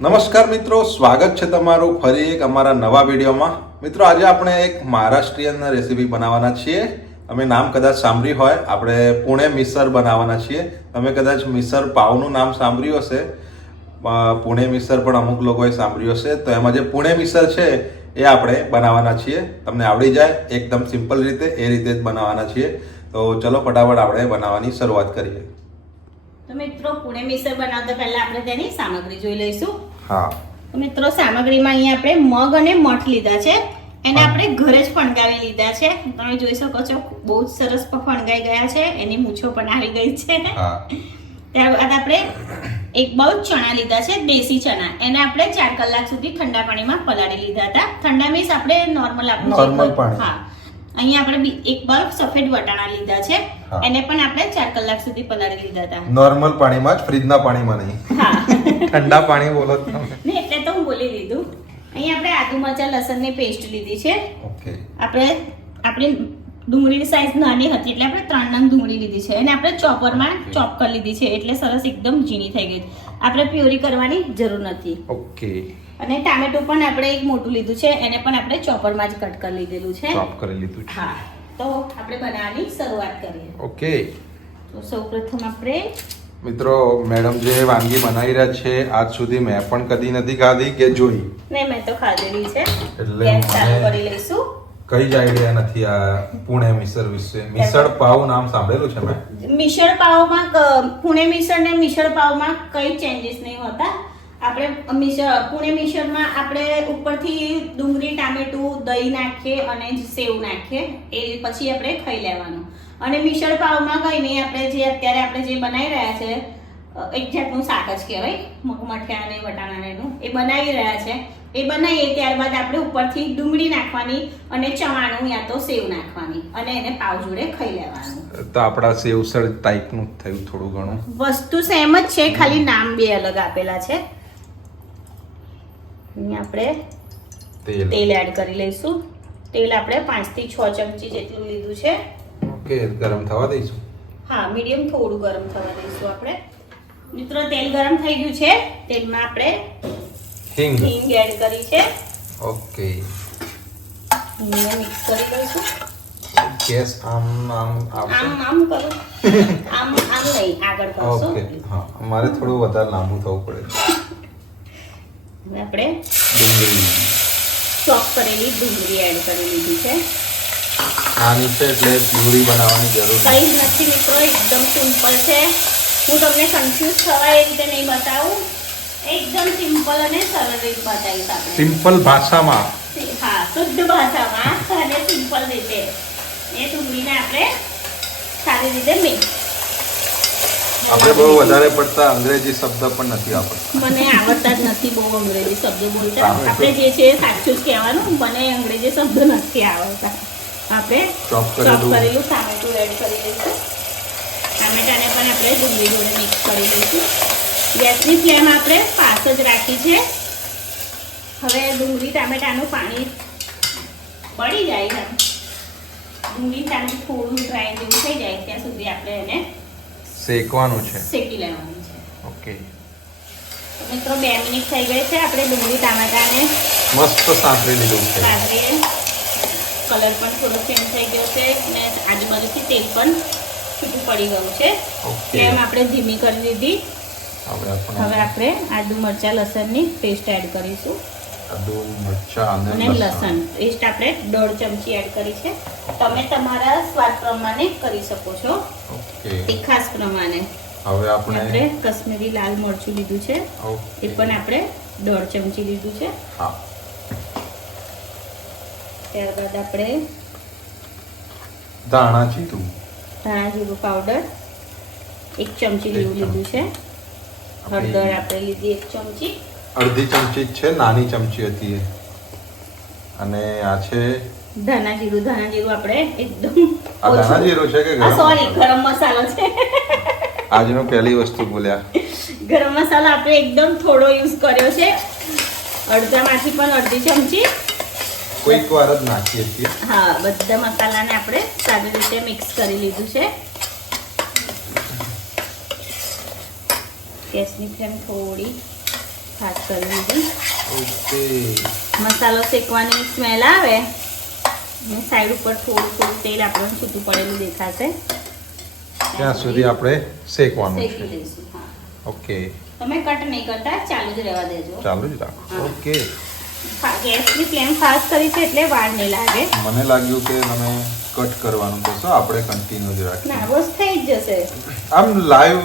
નમસ્કાર મિત્રો, સ્વાગત છે તમારું ફરી એક અમારા નવા વિડીયોમાં. મિત્રો આજે આપણે એક મહારાષ્ટ્રીયન રેસીપી બનાવવાના છીએ. અમે નામ કદાચ સાંભળ્યું હોય, આપણે પુણે મિસળ બનાવવાના છીએ. તમે કદાચ મિસળ પાવનું નામ સાંભળ્યું હશે, પુણે મિસળ પણ અમુક લોકોએ સાંભળ્યું હશે. તો એમાં જે પુણે મિસળ છે એ આપણે બનાવવાના છીએ. તમને આવડી જાય એકદમ સિમ્પલ રીતે, એ રીતે જ બનાવવાના છીએ. તો ચલો ફટાફટ આપણે બનાવવાની શરૂઆત કરીએ. તો મિત્રો પુણે મિસળ બનાવતા પહેલા આપણે તેની સામગ્રી જોઈ લઈશું. હા તો મિત્રો સામગ્રીમાં અહીંયા આપણે મગ અને મઠ લીધા છે. એને આપણે ઘરે જ ફણગાવી લીધા છે. તમે જોઈ શકો છો બહુ જ સરસ ફણગાઈ ગયા છે. એની મૂછો પણ આવી ગઈ છે. ત્યારબાદ આપણે એક બાઉલ ચણા લીધા છે, દેશી ચણા. એને આપણે 4 કલાક સુધી ઠંડા પાણીમાં પલાળી લીધા હતા. ઠંડા મીન્સ આપણે નોર્મલ પાણી. હા, અહીંયા આપણે એક બાઉલ સફેદ વટાણા લીધા છે. એને પણ આપણે 4 કલાક સુધી પલાળી લીધા હતા. નોર્મલ પાણીમાં જ, ફ્રીજના પાણીમાં નહીં. હા, ઠંડા પાણી બોલો તમે. ને એટલે તો હું બોલી દીધું. અહીંયા આપણે આદુ મરચા લસણની પેસ્ટ લીધી છે. ઓકે. આપણી ડુંગળીની સાઈઝ નાની હતી એટલે આપણે 3 નંગ ડુંગળી લીધી છે. એને આપણે ચોપરમાં ચોપ કરી લીધી છે એટલે સરસ એકદમ ઝીણી થઈ ગઈ. આપણે પ્યોરી કરવાની જરૂર નથી. ઓકે. અને ટામેટું પણ આપણે એક મોટું લીધું છે. એને પણ આપણે ચોપરમાં જ કટ કરી લીધેલું છે. ચોપ કરી લીધું છે. હા, તો આપણે બનાવવાની શરૂઆત કરીએ. ઓકે. તો સૌપ્રથમ આપણે મિત્રો, મેડમ જે વાનગી બનાવી રહ્યા છે આજ સુધી મેં પણ કદી નથી ખાધી કે જોઈ. નહીં, મેં તો ખાધેલી છે. એટલે ગેસ ચાલુ મને કરી લઈશું. કઈ જ આઈડિયા નથી આ પુણે મિસળ વિશે. મિસળ પાવ નામ સાંભળેલું છે મેં. મિસળ પાવમાં પુણે મિસળ ને મિસળ પાવમાં કઈ ચેન્જીસ નહીં હોતા. આપણે પુણે મિસળમાં આપણે ઉપરથી ડુંગળી ટામેટું દહીં નાખીએ અને સેવ નાખીએ, એ પછી આપણે ખાઈ લેવાનું. અને મિસળ પાવમાં કઈ નહીં, આપણે અત્યારે જે બનાવી રહ્યા છે એક જાતનું શાક જ કહેવાય, મઠિયા અને વટાણાનું એ બનાવી રહ્યા છે. એ બનાવીએ ત્યારબાદ આપણે ઉપરથી ડુંગળી નાખવાની અને ચવાણું યા તો સેવ નાખવાની અને એને પાવ જોડે ખાઈ લેવાનું. તો આપણા સેવસળ ટાઈપનું થયું થોડું ઘણું. વસ્તુ સેમ જ છે, ખાલી નામ બે અલગ આપેલા છે. અહીંયા આપણે તેલ એડ કરી લઈશું. તેલ આપણે 5 થી 6 ચમચી જેટલું લીધું છે. ઓકે, ગરમ થવા દઈશું. હા, મીડિયમ થોડું ગરમ થવા દઈશું આપણે. મિત્રો, તેલ ગરમ થઈ ગયું છે. તેલમાં આપણે હિંગ એડ કરી છે. ઓકે. હિંગને મિક્સ કરી દઈશું. ગેસ આમ કરું આમ નહીં, આગળ કરશું. ઓકે. હા, મારે થોડું વધારે લાંબુ થવું પડે. હવે આપણે ડુંગળી ચોપ કરેલી ડુંગળી એડ કરી લીધી છે. આની છે એટલે પ્યુરી બનાવવાની જરૂર કંઈ જ નથી મિત્રો, એકદમ સિમ્પલ છે. હું તમને કન્ફ્યુઝ થવાય એ રીતે નહીં બતાવું, એકદમ સિમ્પલ અને સરળ રીત બતાવીશ આપણે. સિમ્પલ ભાષામાં. હા, શુદ્ધ ભાષામાં અને સિમ્પલ રીતે એ ડુંગળીને આપણે સારી રીતે મિક્સ. આપણે બહુ વધારે પડતા અંગ્રેજી શબ્દ પણ નથી વાપરતા. મને આવડતા જ નથી બહુ અંગ્રેજી શબ્દો બોલતા. આપણે જે છે એ સાચું જ કહેવાનું. મને અંગ્રેજી શબ્દ નથી આવડતા. આપણે ચોપ કરેલું ટામેટું એડ કરી લઈશું. ટામેટાને પણ આપણે ડુંગળી જોડે મિક્સ કરી લઈશું. ગેસની ફ્લેમ આપણે ફાસ્ટ જ રાખી છે. હવે ડુંગળી ટામેટાનું પાણી બળી જાય, ડુંગળી ટામેટું થોડું ડ્રાય જેવું થઈ જાય ત્યાં સુધી આપણે એને શેકવાનું છે, શેકી લેવાનું છે. ઓકે. મિત્રો, 2 મિનિટ થઈ ગઈ છે. આપણે ડુંગળી ટામેટાને મસ્ત સાંતળી લીધું છે. કલર પણ થોડો ચેન્જ થઈ ગયો છે અને આજુબાજુથી તેલ પણ છૂટું પડી ગયું છે. ફ્લેમ આપણે ધીમી કરી દીધી. હવે આપણે આદુ મરચા લસણની પેસ્ટ એડ કરીશું. આદુ મરચા અને લસણ પેસ્ટ આપણે 1.5 ચમચી એડ કરી છે. તમે તમારા સ્વાદ પ્રમાણે કરી શકો છો, તીખાસ પ્રમાણે. હવે આપણે કશ્મીરી લાલ મરચું લીધું છે, એ પણ આપણે 1.5 ચમચી લીધું છે. ત્યારબાદ આપણે ધાણા જીરું પાવડર 1 ચમચી લીધું છે. હળદર આપણે લીધી 1 ચમચી. અડધી ચમચી છે, નાની ચમચી હતી. અને આ છે ધાણા જીરું આપણે એકદમ ધાણા જીરું છે કે સોરી ગરમ મસાલો છે. આજનો પહેલી વસ્તુ બોલ્યા. ગરમ મસાલો આપણે એકદમ થોડો યુઝ કર્યો છે. અડધામાંથી પણ અડધી ચમચી કોઈક વાર જ નાખીએ છીએ. હા, બધા મસાલાને આપણે સારી રીતે મિક્સ કરી લીધું છે. ગેસની ફ્લેમ થોડી ખાસ કરી દીધી. ઓકે. મસાલો શેકવાની સ્મેલ આવે અને સાઈડ ઉપર થોડું થોડું તેલ આપણને છૂટું પડેલું દેખાશે ત્યાં સુધી આપણે શેકવાનું શેકી છે. લઈશું. હા, ઓકે. તમે કટ નહીં કરતા, ચાલુ જ રહેવા દેજો. ચાલુ જ રાખો. હા. ઓકે. ગેસની ફ્લેમ ફાસ્ટ કરી છે એટલે વાર નહીં લાગે. મને લાગ્યું કે તમે કટ કરવાનું કહેશો, આપણે કન્ટિન્યુ જ રાખીએ. ના, બસ થઈ જ જશે. આમ લાઈવ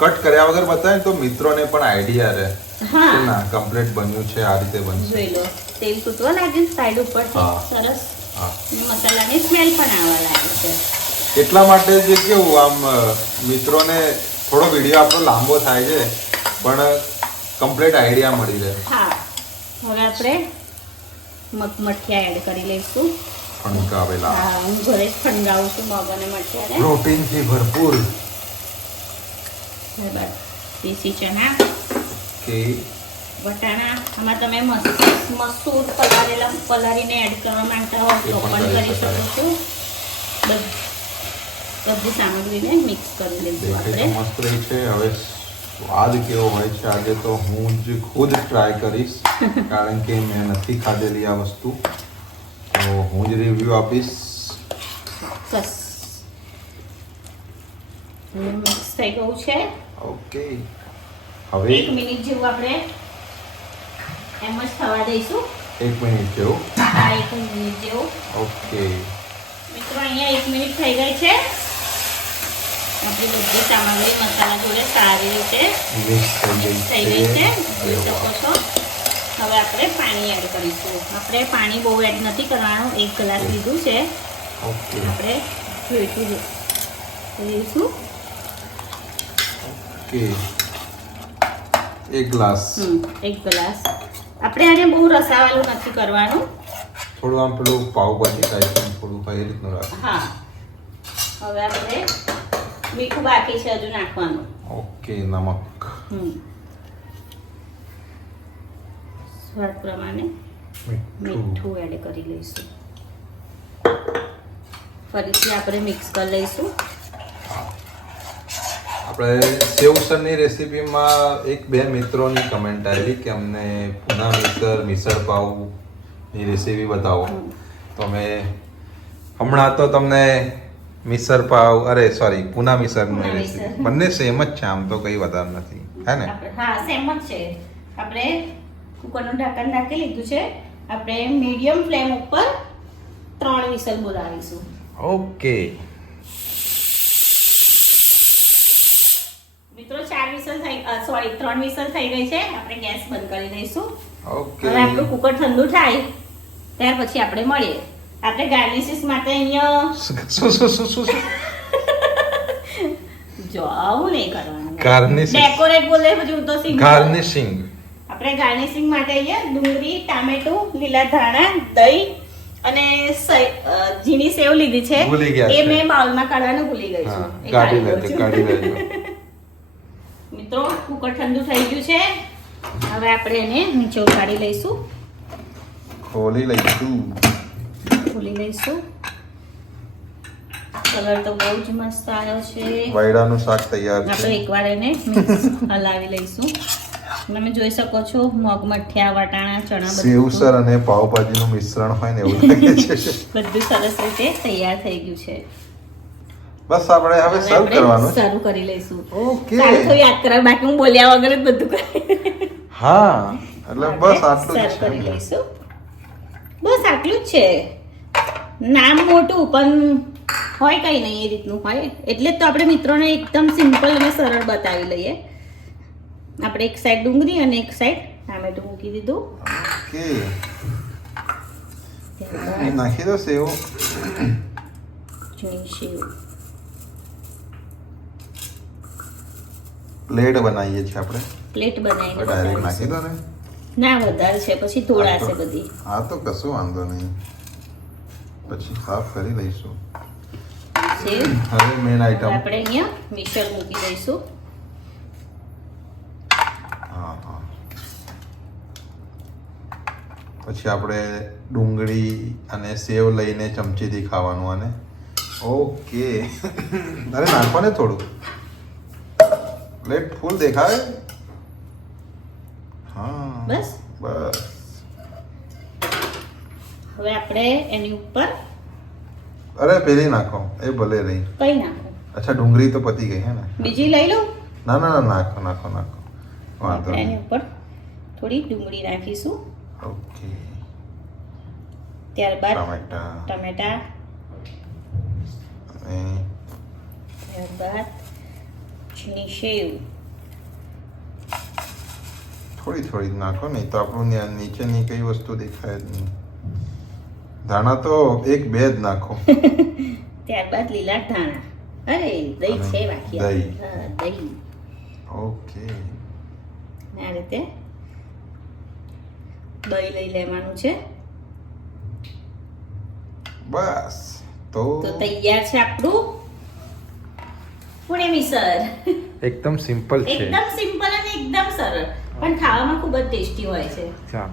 કટ કર્યા વગર બતાવે તો મિત્રોને પણ આઈડિયા રહે હા. કે ના કમ્પ્લીટ બન્યું છે, આ રીતે બનશે. જોઈ લો, તેલ તૂટવા લાગે સાઈડ ઉપરથી. હા. સરસ. હા. અને મસાલાની સ્મેલ પણ આવવા લાગે છે. એટલા માટે જે કેવું આમ મિત્રોને થોડો વિડીયો આપણો લાંબો થાય છે પણ કમ્પ્લીટ આઈડિયા મળી રહે. હા, હવે આપણે મઠિયા એડ કરી લઈશું. ફણકાવેલા હા, હું ઘરે જ ફણગાવું છું મગ અને મઠિયાને. પ્રોટીનથી ભરપૂર. ત્યારબાદ દેશી ચણા, કે વટાણા. આમાં તમે મસૂર પલાળીને એડ કરવા માંગતા હો એ તો પણ પણ કરી કરી શકો છો. બધી સામગ્રીને મિક્સ કરી લઈશું દેખાય આપણે. તો મસ્ત રહી છે. હવે સ્વાદ કેવો હોય છે આજે તો હું જ ખુદ ટ્રાય કરીશ કારણ કે મેં નથી ખાધેલી આ વસ્તુ, તો હું જ રિવ્યુ આપીશ. બસ મિક્સ થઈ ગયું છે. ઓકે. 1 હવે મિનિટ જેવું આપણે એમ જ થવા દઈશું. 1 મિનિટ જેવું. હા, 1 મિનિટ જેવું. ઓકે. મિત્રો, અહીંયા 1 મિનિટ થઈ ગઈ છે. આપણી બધી સામગ્રી મસાલા જોડે સારી રીતે મિક્સ થઈ ગઈ છે, જોઈ શકો છો. હવે આપણે પાણી એડ કરીશું. આપણે પાણી બહુ એડ નથી કરવાનું, 1 ગ્લાસ લીધું છે. ઓકે. આપણે જોઈતું લઈશું. ઓકે. 1 ગ્લાસ. 1 ગ્લાસ. આપણે આને બહુ રસાવાળું નથી કરવાનું. થોડું આમ પેલું પાવભાજી ટાઈપનું થોડું કઈ રીતનું રાખો. હા. હવે આપણે મીઠું બાકી છે હજુ નાખવાનું. ઓકે. નમક. સ્વાદ પ્રમાણે મીઠું એડ કરી લઈશું. ફરીથી આપણે મિક્સ કરી લઈશું. આપણે સેવસરની રેસીપીમાં 1-2 મિત્રોની કમેન્ટ આવી કે અમને પૂના મિસળ પાવની રેસીપી બતાવો. તો મેં હમણાં તો તમને મિસળ પાવ પૂના મિસળની પૂના રેસીપી મિસળ. બંને સેમ જ છે, આમ તો કઈ વધારે નથી, હે ને? હા, સેમ જ છે. આપણે કુકરનું ઢાંકણ નાખી લીધું છે. આપણે મીડિયમ ફ્લેમ ઉપર 3 વિસલ બોલાવીશું. ઓકે. મિત્રો 3 વિસલ થઈ ગઈ છે. આપણે ગેસ બંધ કરી દઈશું. ઓકે. હવે આપણું કુકર ઠંડુ થાય ત્યાર પછી આપણે મળીએ. આપણે ગાર્નિશિંગ માટે અહીંયા શું જો આવું નહીં કરવાનું. Garnishing. ડેકોરેટ બોલે પછી હું તો સિંગ. ગાર્નિશિંગ. આપણે ગાર્નિશિંગ માટે અહીંયા ડુંગળી, ટામેટું, લીલા ધાણા, દહીં અને ઝીણી સેવ લીધી છે. ભૂલી ગયા એ છે. મેં બાઉલમાં કાઢવાનું ભૂલી ગઈ હા, છું. એ કાઢી કાઢી લેજો, લઉં કાઢી છું. લેજો. મિત્રો, કુકર ઠંડુ થઈ ગયું છે. હવે આપણે એને નીચે ઉતારી લઈશું. ખોલી લઈશું. ખોલી લઈશું. કલર તો બહુ જ મસ્ત આવ્યો છે. વાયડાનું શાક તૈયાર આપણે છે. એકવાર એને મિક્સ હલાવી લઈશું. તમે જોઈ શકો છો મગ, મઠિયા, વટાણા, ચણા સેવસર અને પાવભાજીનું મિશ્રણ હોય ને એવું લાગે છે. બધું સરસ રીતે તૈયાર થઈ ગયું છે. બસ આપણે હવે સર્વ કરવાનું. સર્વ કરી લઈશું. ઓકે. સારું થયું યાદ કરાવ, બાકી હું બોલ્યા વગર જ બધું કરી. હા, એટલે બસ આટલું જ સર્વ કરી છે. લઈશું. બસ આટલું જ છે. નામ મોટું પણ હોય કઈ નહીં એ રીતનું હોય, એટલે જ તો આપણે મિત્રોને એકદમ સિમ્પલ અને સરળ બતાવી લઈએ. આપણે એક સાઈડ ડુંગળી અને એક સાઈડ ટામેટું મૂકી દીધું. ઓકે. ત્યારબાદ નાખી દો સેવ. જોઈ સેવ. પ્લેટ બનાવીએ છીએ આપણે. પ્લેટ બનાવીને ડાયરેક્ટ નાખી દો ને. ના, વધારે છે પછી તોડાશે બધી. હા તો કશું વાંધો નહીં, પછી સાફ કરી લઈશું. સેવ. હવે મેન આઈટમ. આપણે અહીંયા મિક્સર મૂકી દઈશું. હા હા. પછી આપણે ડુંગળી અને સેવ લઈને ચમચીથી ખાવાનું. અને ઓકે. અરે નાખો ને થોડું. પ્લેટ ફૂલ દેખાય. હા બસ બસ. હવે આપણે એની ઉપર અરે પેલી નાખો એ ભલે રહી. કઈ નાખો. અચ્છા ડુંગળી તો પતી ગઈ હે ને? બીજી લઈ લઉં. ના ના ના નાખો નાખો નાખો વાંધો આપણે એની નહીં. ઉપર થોડી ડુંગળી નાખીશું. ઓકે. ત્યારબાદ ટમેટા ટમેટા, અને ત્યારબાદ ઝીણી સેવ. થોડી થોડી નાખો નહીં તો આપણું નીચેની કઈ વસ્તુ દેખાય જ નહીં. ધાણા તો એક બે જ નાખો. ત્યારબાદ લીલા ધાણા. અરે દહીં અને છે બાકી. દહીં. હા દહીં. ઓકે. આ રીતે દહીં લઈ લેવાનું છે. બસ તો તો તૈયાર છે આપણું પુણે મિસળ. એકદમ સિમ્પલ છે. એકદમ સિમ્પલ અને એકદમ સરળ, પણ ખાવામાં ખૂબ જ ટેસ્ટી હોય છે.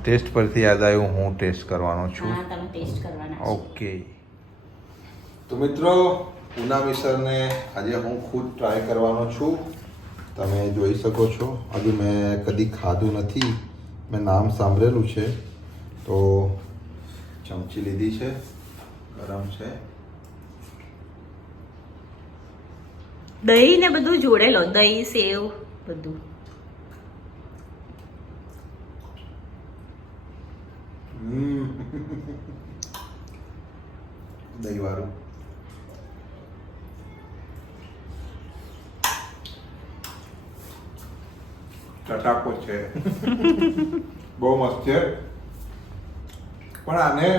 ટેસ્ટ પરથી યાદ આવ્યું હું ટેસ્ટ કરવાનો છું. હા, તમે ટેસ્ટ કરવાના છો. ઓકે. તો મિત્રો પૂના મિસળને આજે હું ખુદ ટ્રાય કરવાનો છું. તમે જોઈ શકો છો હજુ મેં કદી ખાધું નથી, મેં નામ સાંભળેલું છે. તો ચમચી લીધી છે, ગરમ છે. દહીં ને બધું જોડે લો, દહીં સેવ બધું. દહીં વાળું ચટાકો છે. બહુ મસ્ત છે, પણ આને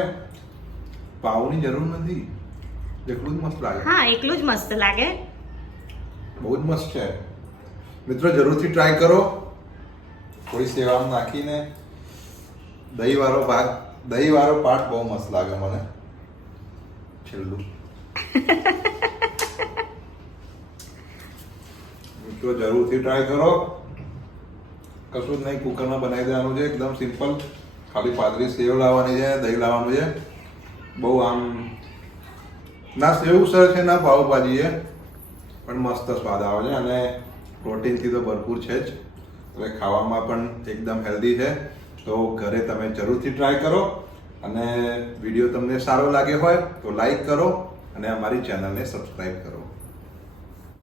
પાવની જરૂર નથી, એટલું જ મસ્ત લાગે. હા, એકલું જ મસ્ત લાગે. બહુ જ મસ્ત છે મિત્રો, જરૂરથી ટ્રાય કરો. થોડી સેવ નાખીને દહીં વાળો પાર્ટ બહુ મસ્ત લાગે મને. છેલ્લું મિત્રો જરૂરથી ટ્રાય કરો. કશું જ નહીં, કુકરમાં બનાવી દેવાનું છે, એકદમ સિમ્પલ. ખાલી પાતળી સેવ લાવવાની છે, દહીં લાવવાનું છે. બહુ આમ ના સેવ સર છે ના પાવભાજી છે, પણ મસ્ત સ્વાદ આવે છે અને પ્રોટીનથી તો ભરપૂર છે જ. હવે ખાવામાં પણ એકદમ હેલ્ધી છે. તો ઘરે તમે જરૂરથી ટ્રાય કરો, અને વિડીયો તમને સારો લાગ્યો હોય તો લાઈક કરો અને અમારી ચેનલને સબસ્ક્રાઈબ કરો.